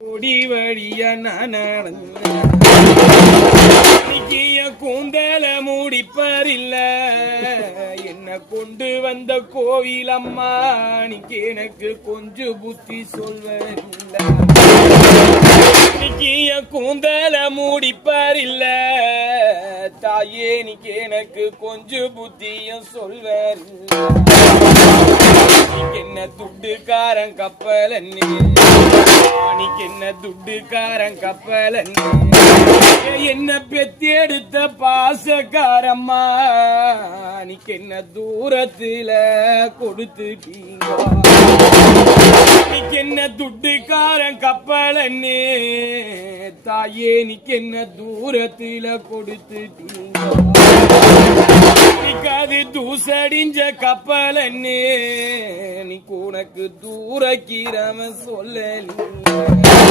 கொடி வழிய நடந்த கூந்தல முடிப்பரில்ல என்ன கொண்டு வந்த கோவில் அம்மா நீக்கு எனக்கு கொஞ்சம் புத்தி சொல்வதில்ல கூந்தல முடிப்பரில்ல தாயே நீக்கு எனக்கு கொஞ்சம் புத்தியும் சொல்வதில்ல என்ன துட்டுக்காரன் கப்பல் என்ன துட்டுக்காரன் கப்பல் என்ன பெத்தி எடுத்த பாசக்காரம்மா நீக்கு என்ன தூரத்துல கொடுத்துட்டீங்க நீக்கு என்ன துட்டுக்காரன் கப்பல் தாயே நீக்கு என்ன தூரத்துல கொடுத்துட்டீங்க அது தூசடிஞ்ச கப்பல் நீ உனக்கு தூரக்கிரம சொல்ல